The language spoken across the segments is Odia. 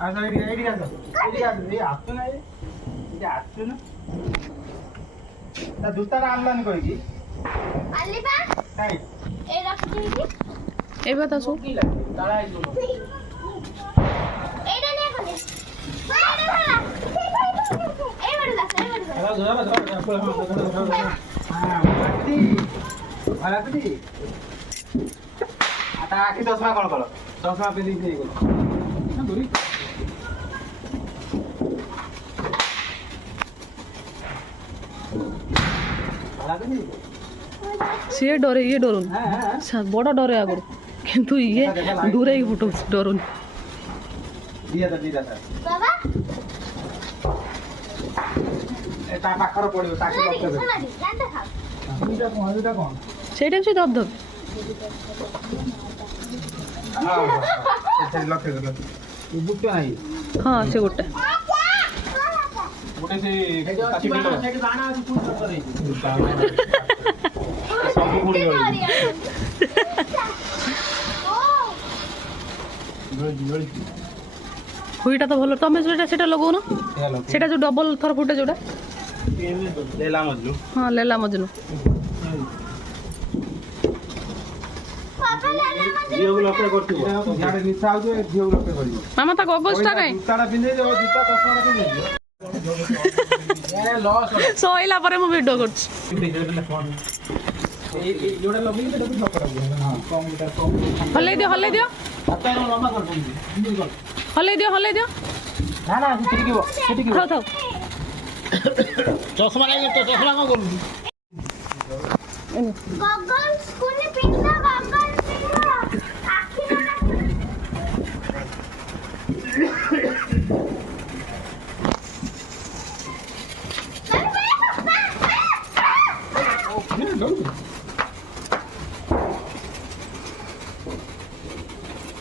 ଆସ ଏଇଠି ଆସ ଏଇ ଆସୁ ନା ଏଇଠି ଆସୁ ନା ତା ଜୁତାଟା ଆଣିଲାନି କହିକି ଆଲିବା କାଇଁ ଏ ରଖିଛି এই কথা শো ତାଳା ହେଇଯିବ এইটা নিয়ে কোনে এইটা ধরা এই বড় দাস ধরা ধরা হ্যাঁ মাটি ভাড়াপি তা আখি চশমা କଣ କଲ ଚଷମା ପିନ୍ଧିକି ହେଇଗଲ ନା ଦୂରି ଭାড়ାପି সে ডরে ইয়ে ডরুন বড় ডরে আগর কিন্তু ইয়ে দূরে ফুটো ডরুন দিয়া তা বাবা এ তা পাখর পড়িব তাকে লক্ষ্য করে সোনা দি জানতে খাও এটা কোন সেইটা সে ধবধব হ্যাঁ সেটা লক্ষ্য করে বুঝতে নাই হ্যাঁ সে গোটা ଗୋଟେ ସେ କାଟି ଦିଅ ସେଠି ବାଣା ଅଛି ପୁଣି ସତରେ ସବୁ ପୁଣି ଜଳି ଜଳି ହୁଇଟା ତ ଭଲ ତମେ ସେଟା ଲଗାଉନ সেটা ଯୋଉ ଡବଲ ଥର ଫୁଟେ ଯୋଉଟା ଲେଲା ମଜଲୁ ହଁ ଲେଲା ମଜନୁ ଝିଅକୁ ଲକ୍ଷ୍ୟ କରୁଥିବ ଇଆଡ଼େ ନିଶା ହଉଛି ଝିଅକୁ ଲକ୍ଷ୍ୟ କରିବ ମାମା ତା ଗଗଜଟା କାଇଁ ଜୁତାଟା ପିନ୍ଧେଇ ଦେବ ଜୁତା ଚଷମାଟା ପିନ୍ଧେଇ ଦିଅ ସଇଲା ପରେ ମୁଁ ଭିଡ଼ିଓ କରୁଛି ହଲେଇ ଦିଅ ହଲେଇ ଦିଅ ହଲେଇ ଦିଅ ହଲେଇ ଦିଅ ଥାଉ ଥାଉ ଚଷମା କାଇଁ ଚଷମା କଣ କରୁଛୁ ଗଗଲ ସ୍କୁଲରେ ପିନ୍ଧା ଗଗଲ ପିନ୍ଧା ଆଖି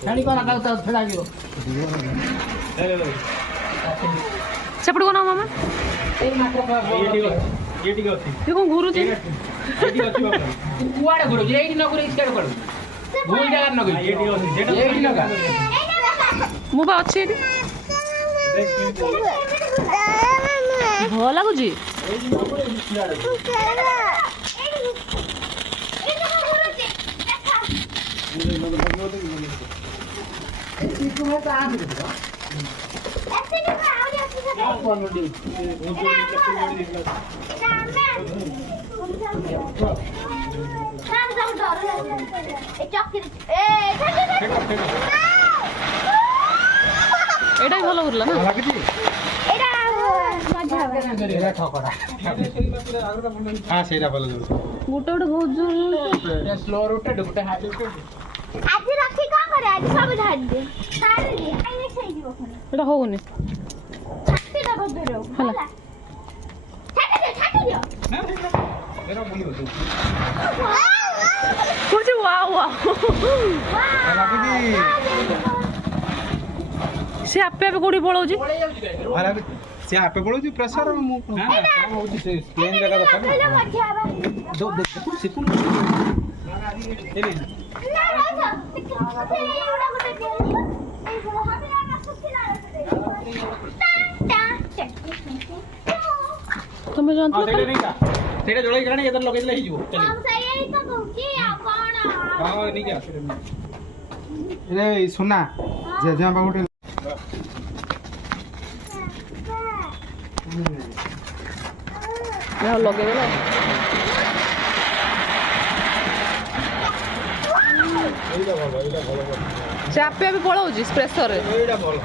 ଛାଡ଼ି କଣ କାଉ ଫେରା ଯିବ ସେପଟୁ କଣ ମାମା ଇଏ ଟିକେ ଅଛି ସେ କଣ ଘୁରୁଛି ଏଇଠି ଅଛି ବାବା କୁଆଡେ ଘୁରୁଛି ଏଇଠି ନ ଘୁରି ସିଆଡେ କୁଆଡେ ଭୁଲ ଜାଗାରେ ନ ଘୁରି ଏଇଠି ଅଛି ସେଟା ଏଇଠି ଲଗା ମୁଁ ବା ଅଛି ଏଠି ଭଲ ଲାଗୁଛି ଏଇଟା ବି ଭଲ ଘୁରିଲା ନା ଲାଗିଛି ହଁ ସେଇଟା ଭଲ ଲାଗୁଛି ଗୋଟେ ଗୋଟେ ବହୁତ ଜୋର ସ୍ଲୋ ରୋଟେଟ୍ ଗୋଟେ ହାଇ ରୋଟେଟ୍ ଆଜି ରଖି କଣ କରେ ଆଜି ସବୁ ଝାଡ଼ି ଦେ ଛାଡ଼ି ଦେ ଆଇନେକ୍ସ ହେଇଯିବ ପୁଣି ଏଇଟା ହଉନି ଛାଟି ଦବ ଦୂର ହେଲା ଛାଟି ଦିଅ ଏରା ବୁଲିବ ତୁ କହୁଛି ୱାଓ ୱାଓ ଲାଗିଛି ସେ ଆପେ ଆପେ କୋଉଠି ପଳଉଛି ସେ ଆପେ ପଳଉଛି ପ୍ରେସର ମୁଁ ହଉଛି ସେ ପ୍ଲେନ୍ ଜାଗା ଦରକାର କହିଲେ ମଜା ହବ ତମେ ଜାଣିଛ ସେଇଟା ଜଳେଇ କାରଣ ଏଥର ଲଗେଇଦେଲେ ହେଇଯିବ ହଁ ନେଇକି ଆସ ରେ ସୁନା ଜେଜେମା ପାଖକୁ ଟିକେ ଲଗେଇଦେଲା ସେ ଆପେ ଆପେ ପଳଉଛି ପ୍ରେସରରେ ଏଇଟା ଭଲ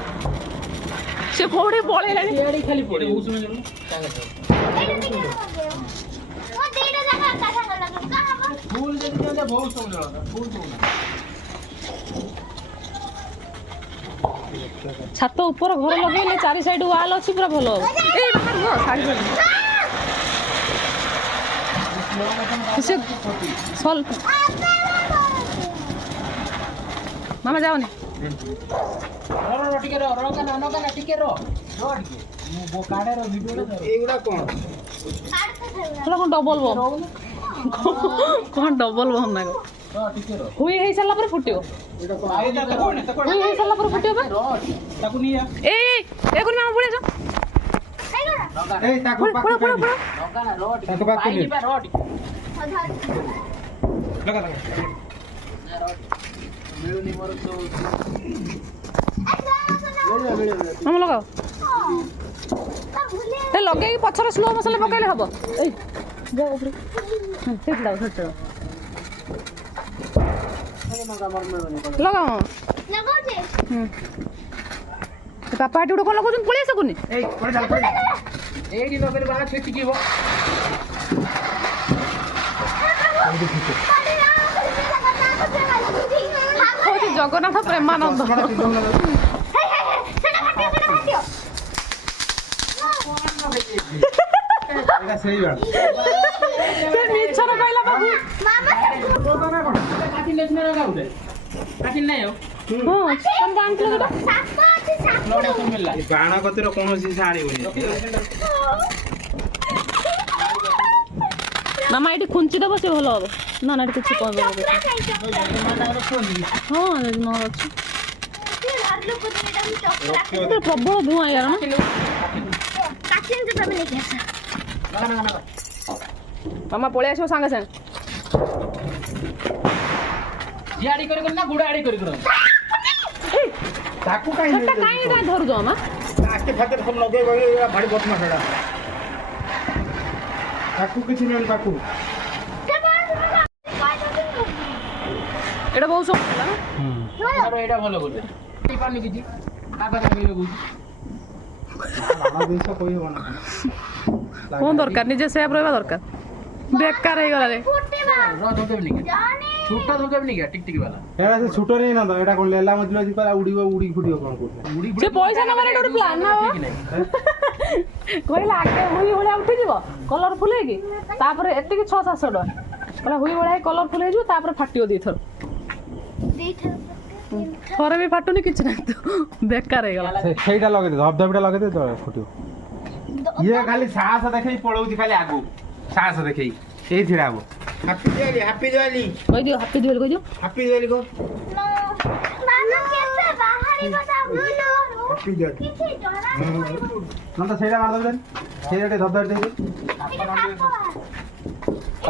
ସେ କୋଉଠି ପଳେଇଲାଣି ଖାଲି ପଡେ ଫୁଲ ଯଦି ଦିଅନ୍ତେ ବହୁତ ସମୟ ଜଳନ୍ତା ଫୁଲ ଦଉନା ଛାତ ଉପର ଘର ଲଗେଇଲେ ଚାରି ସାଇଡ୍ ୱାଲ୍ ଅଛି ପୁରା ଭଲ ହବ ଏଇ ବାହାର ଘର ଶାଢ଼ୀ ସେ ସଲ୍ଭ ମାମା ଯାଅନି ଟିକେ ଟିକେ ଏଇଗୁଡ଼ା କ'ଣ କଣ ଡବଲ ବମ୍ କଣ ଡବଲ ବମ୍ ନା ହୁଇ ହେଇ ସାରିଲା ପରେ ଫୁଟିବ ହୁଇ ହେଇ ସାରିଲା ପରେ ଫୁଟିବ ବା ତାକୁ ନିଆ ଏଇ ଏ କୋନି ମାମା ପଳେଇ ଆସ ଏଇ ତାକୁ ପାକୁ ପଳା ତାକୁ ପାକୁ ନିଆ ଲଗା ଲଗା ମାମା ଲଗାଅ ଏ ଲଗେଇକି ପଛରେ ସ୍ଲୋ ମସଲା ପକେଇଲେ ହବ ଏଇ ଯା ଉପରେ ସେଠି ଦାও ଲଗାଅ ଲଗାଉଛେ ବାପା ହାଟି ଗୋଟେ କ'ଣ ଲଗାଉଛନ୍ତି ପଳେଇ ଆସକୁନି ଏଇ କୋଣ ଚାଲ ପଡେ ଏଇଠି ନକରି ବାହା ଛେଚିଯିବ ହଉଛି ଜଗନ୍ନାଥ ପ୍ରେମାନନ୍ଦ ଏଟା ସେଇ ବାଳ ମିଛର କହିଲା ବାବୁ କାଟିଲେ ସିନା ଲଗାଉଟେ କାଟିଲେ ନାହିଁ ଆଉ ହଁ ତମେ ଜାଣିଥିଲ ସେଟା ଲଡ଼େ ସବୁ ମିଳିଲା ଏ ବାଣ କତିର କୌଣସି ଜିନିଷ ଆଣିବନି ମାମା ଏଠି ଖୁଞ୍ଚି ଦେବ ସେ ଭଲ ହବ ନା ନା ଏଠି କିଛି କହିବ ହଁ ଜେଜେମା ଅଛି ପ୍ରବଳ ଧୂଆଁ ୟାର ନା ମାମା ପଳେଇ ଆସିବ ସାଙ୍ଗେ ସାଙ୍ଗେ ଯିଏ ଆଡ଼ି କରି ନା ଗୁଡ଼ ଆଡ଼ି କରି ତାକୁ କାଇଁ ସେଟା କାଇଁ ଧରୁଛ ମାମା ଆକେ ଫାକେ ସବୁ ଲଗେଇ ଗଇ ଭାଡ଼ି ବଦମାସ ଏଟା ତାକୁ କିଛି ନୁହେଁ ତାକୁ ଏଟା ବହୁତ ସମୟ ହେଲା ନା ଏଇଟା ଭଲ କରୁଛି ପାରୁନି କିଛି କାକା କାକି ଲଗାଉଛି ବାଣ ଜିନିଷ କହି ହବ ନା କ'ଣ ଦରକାର ନିଜେ ସେଫ୍ ରହିବା ଦରକାର ବେକାର ହେଇଗଲା ରେ ଛୋଟ ଧୋକେବି ନିକା ଟିକ ଟିକ ବାଲା ଏଟା ସେ ଛୁଟ ନେଇ ନା ତ ଏଟା କ'ଣ ଲେଲା ମଜଲା ଜି ପାରା ଉଡ଼ିବ ଉଡ଼ି ଫୁଟିବ କ'ଣ କହୁଥିଲା ସେ ପଇସା ନେବାର ଗୋଟେ ପ୍ଲାନ୍ ନା କହିଲା ଆଗେ ହୁଇ ଭଳିଆ ଉଠିଯିବ କଲରଫୁଲ ହେଇକି ତାପରେ ଏତିକି 600-700 ଟଙ୍କା କହିଲା ହୁଇ ଭଳିଆ କଲରଫୁଲ ହେଇଯିବ ତାପରେ ଫାଟିବ ଦିଥର ଥରେ ବି ଫାଟୁନି କିଛି ନାହିଁ ତ ବେକାର ହେଇଗଲା ସେଇଟା ଲଗେଇ ଦେ ଧବଧବଟା ଲଗେଇ ଦେ ତ ଫୁଟିବ ଇଏ ଖାଲି ସାହସ ଦେଖେଇ ପଳଉଛି ଖାଲି ଆଗକୁ ସାହସ ଦେଖେଇ ଏଇ ଛିଡ଼ା ହବ ହାପି ଦିୱାଲି କହିଦିଅ ହାପି ଦିୱାଲି କହିଦିଅ ହାପି ଦିୱାଲି କହ ନା ତ ସେଇଟା ମାରିଦେବି ସେଇଟା ଟିକେ ଧବଧବ ଦେଇଦେ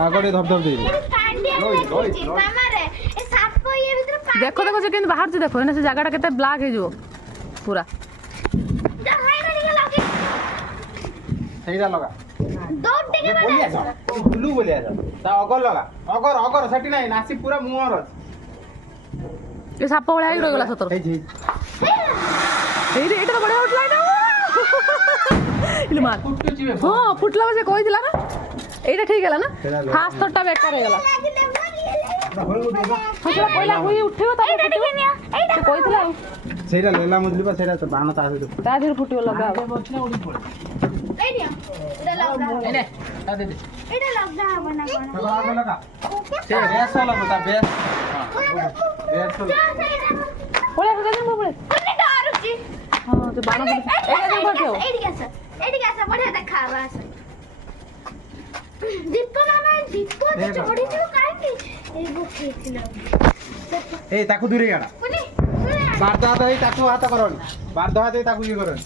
ଆଗ ଟିକେ ଧବଧବ ଦେଇଦେ ଦେଖ ଦେଖ ସେ କେମିତି ବାହାରୁଛି ଦେଖ ଏଇନା ସେ ଜାଗାଟା କେତେ ବ୍ଲାକ୍ ହେଇଯିବ ପୁରା ସେଇଟା ଲଗା ବୁଲୁ ବୋଲିଆ ତା ଅଗର ଲଗା ଅଗର ସେଠି ନାହିଁ ନାସି ପୁରା ମୁହଁର ଏ ସାପ ଭଳିଆ ହେଇକି ରହିଗଲା ସତର ହେଇଛି ଏଇଟା ତ ବଢିଆ ଉଠିଲା ହଁ ଫୁଟିଲା ସେ କହିଥିଲା ନା ଏଇଟା ଠିକ ହେଲା ନା ଫାଷ୍ଟ ଥରଟା ବେକାର ହେଇଗଲା କହିଲା ହୁଇ ଉଠିବ ତାପରେ ସେ କହିଥିଲା ଆଉ ସେଇଟା ଲେଲା ମଜଲି ବା ସେଇଟା ତ ବାଣ ତା ସହିତ ତା ଦେହରେ ଫୁଟିବ ଲଗା ହବ ଲଗା ସେ ବେଶ ଲଗା ତା ବେଶ ପଳେଇ ଆସ ମୁଁ ପଳେଇ ହଁ ସେ ବାଣ ଏ ତାକୁ ଦୂରେଇ ଆଣ ବାର୍ଦ ହାତ ହେଇ ତାକୁ ହାତ କରନି ବାର୍ଦ ହାତ ହେଇ ତାକୁ ଇଏ କରନି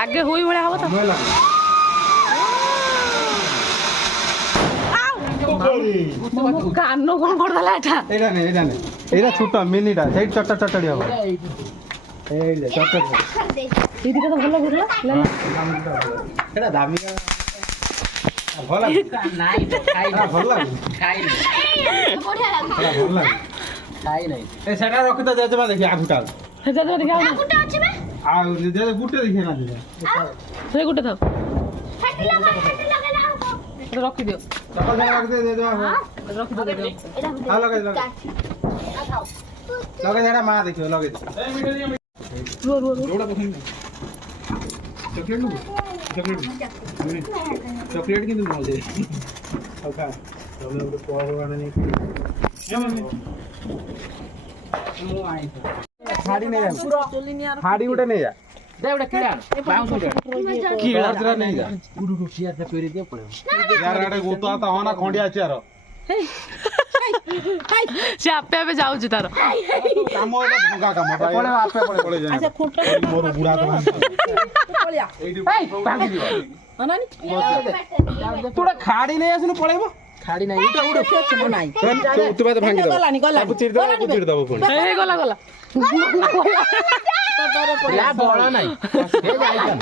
ଆଗେ ହୁଇ ଭଳିଆ ହବ ତ କାନ କଣ କରିଦେଲା ଏଟା ଏଇଟା ନେ ଏଇଟା ଛୋଟ ମିନିଟା ସେଇଠି ଚଟଚଟଡି ହବ ଏଇଟା ଚଟଚଟ ସେଇଟା ତ ଭଲ କରୁଲା ଏଟା ଦାମିକା ଭଲ ନାଇଁ ଖାଇ ଭଲ ଲାଗୁ ଖାଇ ବଢିଆ ଲାଗୁଛି ଭଲ ଲାଗୁ ଖାଇ ନାହିଁ ଏ ସେଟା ରଖି ତ ଜେଜେମା ଦେଖି ଆଗୁଟା ସେଟା ତ ଦେଖା ଆଉ ଗୋଟେ ଅଛି ବେ ଆଉ ଜେଜେ ଗୁଟେ ଦେଖି ନା ଜେଜେ ସେ ଗୋଟେ ଥାଉ ଫାଟି ଲଗା ଆଉ କଣ এটা রকি দিও চকল জায়গা রাখতে দে দাও রকি দিও এটা হ্যাঁ লগাই লগাই লগাই এটা মা দেখিও লগাই এই মিঠে দিয়ে রো রো এগুলা পছন্দ চকলেট নেব চকলেট কিন্তু মজা ওকা তবে ওটা পাওয়া মানে নেই শাড়ি নেই শাড়ি ওটা নেই दे उड़ा किड़ा बाउंस उड़ा କିଳା ଜରା ନେଇ ଯା उड़ उड़ चिया से पेरी दे पड़े यार ଆଡେ ଗୋତା ତା ହନା ଖଣ୍ଡିଆ ଚିଆର ସେ ଆପେ ଆପେ ଯାଉଛି ତାର କାମ ଏଟା ଭଙ୍ଗା କାମ ପଳେ ଆପେ ପଳେ ଯାଏ ଆଚ୍ଛା ଖୁଣ୍ଟ ମୋର ବୁଢା ତ ପଳିଆ ଏଇଠି ଭାଙ୍ଗି ଦିଅ ଅନାନି ତୁଟା ଖାଡି ନେଇ ଆସିନୁ ପଳେଇବ खाड़ी नहीं ଏଇଟା ଉଡେ ଅଛି ମୋ ନାଇଁ ତୁ ବାଦ ଭାଙ୍ଗି ଦବ ଗଲାନି ଗଲାନି ତାକୁ ଚିରି ଦବ ପୁଣି ଏ ଗଲା ଗଲା या बड़ा नहीं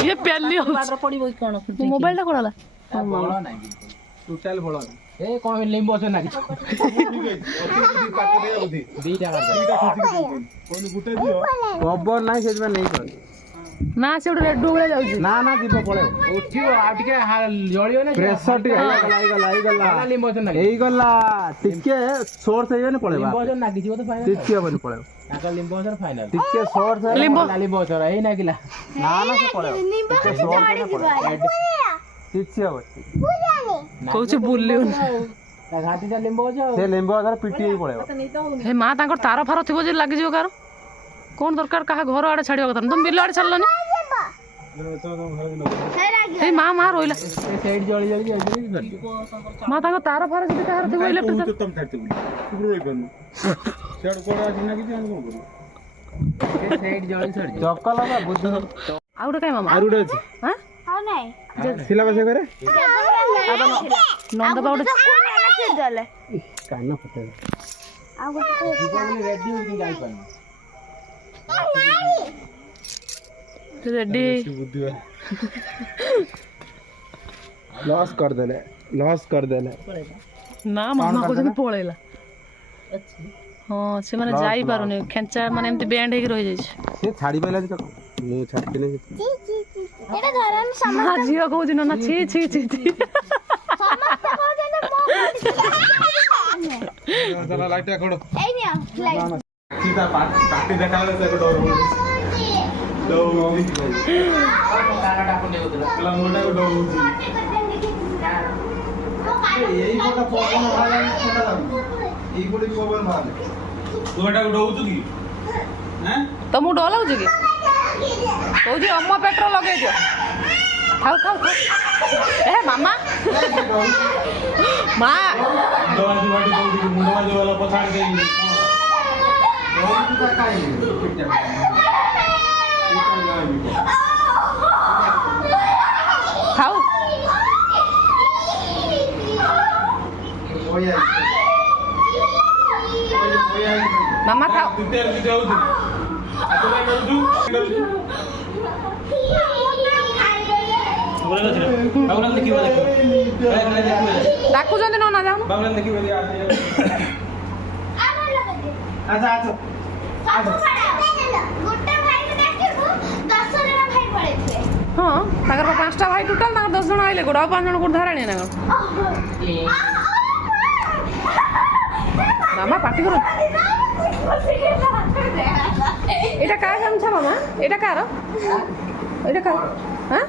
ଇଏ ପେଲି ହଉଛି ବାଡର ପଡିବ କି କଣ ମୋବାଇଲ ଟା କଣ ହେଲା बड़ा नहीं टोटल बड़ा नहीं ए कोन लिंबो से ना दीटा कर ଖବର ନାହିଁ ସେଥିପାଇଁ ନେଇ କର ନା ସେ ଗୋଟେ ରେଡ୍ ଭଳିଆ ଯାଉଛି ନା ନା ଯିବ ପଳେଇବ उठियो आ टिके जळियो ना ପ୍ରେସର ଟିକେ ହେଇଗଲା लिंबो से ना ହେଇଗଲା ଟିକେ ସୋର୍ସ ହେଇଗଲେ ପଳେଇବା लिंबो से ना किसी तो फाइनल କିଛି ହବନି ପଳେଇବ आका लिंबो से फाइनल ଟିକେ ସୋର୍ସ ଲିମ୍ବ लिंबो से ए ना किला ନା ନା ସେ ପଳେଇବ ଟିକେ ସୋର୍ସ ହେଲେ ପଳେଇବ କିଛି ହବନି କହୁଛି ବୁଲିବୁନି ता घाटी जा लिंबो से ସେ ଲେମ୍ବୁ ଆଗରେ ପିଟି ହେଇ ପଳେଇବ ହେ ମା ତାଙ୍କର ତାର ଫାର ଥିବ ଯେ ଲାଗିଯିବ କାହାର କଣ ଦରକାର କାହା ଘର ଆଡେ ଛାଡିବା କଥା ତମେ ବିଲ ଆଡେ ଛାଡିଲନି ଏଇ ମା ମା ରହିଲା ए साइड जळी जळी जाई ମା ତାଙ୍କ ତାର ଫାର ଯଦି କାହାର ଥିବ ଇଲେକ୍ଟ୍ରିକ ତମ ଛାଡିତେ ବୁଲି ତୁ ରହି ପାରୁନୁ ସେଆଡୁ କୋଡା ଅଛି ନା କିଛି ଆମେ କଣ କରିବୁ ए साइड जळी छाड़ ଚକଲ ବା ବୁଦ୍ଧି ଆଉ ଗୋଟେ କାଇଁ ମାମା ଆଉ ଗୋଟେ ଅଛି ହାଁ ଆଉ ନାଇଁ ଥିଲା ବା ସେ ଘରେ ନନ୍ଦ ବା ଗୋଟେ କାନ ଫଟେଇଲା ଆଉ ଗୋଟେ रेडी हो जाई पानी ରେଡି ବୁଦ୍ଧି ଲସ୍ କରିଦେଲେ ନା ମାମା କହୁଛନ୍ତି ପଳେଇଲା ହଁ ସେମାନେ ଯାଇପାରୁନି ଖେଞ୍ଚା ମାନେ ଏମିତି ବ୍ୟାଣ୍ଡ ହେଇକି ରହିଯାଇଛି ସେ ଛାଡି ପାଇଲାନି ତାକୁ ମୁଁ ଛାଡିଥିଲି ଏଟା ଧରନି ମା ଝିଅ କହୁଛି ନା ଛି ଛି ଛି ଛି ସମସ୍ତେ କହୁଛନ୍ତି ମୋ ଲାଇଟ୍ ଟା ଖୋଡ଼ ଏଇ ନିଅ ଲାଇଟ୍ सीधा पार्टी देखा ले से डर हो डर कानाटा कोने होतला लंगोटा को डर हो यही कोटा पवन भाला कोटा लागू एई कोटी पवन भाला कोटा को डौचु की हैं तो मु डर लाଗୁଛି କି କହୁଛି ଅମ୍ମ ପେଟ୍ରୋଲ ଲଗେଇ ଦିଅ ଖାଉ ଖାଉ ଖାଉ ଏ ମାମା ମା दवाई वाटी को मुंडवा जो वाला पछाड़ गई ଖାଉ ମାମା ଖାଉ ଡାକୁଛନ୍ତି ନନା ଯାଉନୁ अच्छा अच्छा ଗୋଟେ ଭାଇକୁ ଦେଖିବୁ 10 ଜଣ ଭାଇ ପଳେଇଥିଲେ ହଁ ତାଙ୍କର 5ଟା ଭାଇ ଟୋଟାଲ ତାଙ୍କର 10 ଜଣ ଆଇଲେ ଗୋଟା 5 ଜଣ କୋଉଠି ଧରାଣି ନା କଣ ମାମା ପାଟି କର ଏଇଟା କାହା ଗାମୁଛା ମାମା ଏଇଟା କାହାର ଏଇଟା କାହାର ହାଁ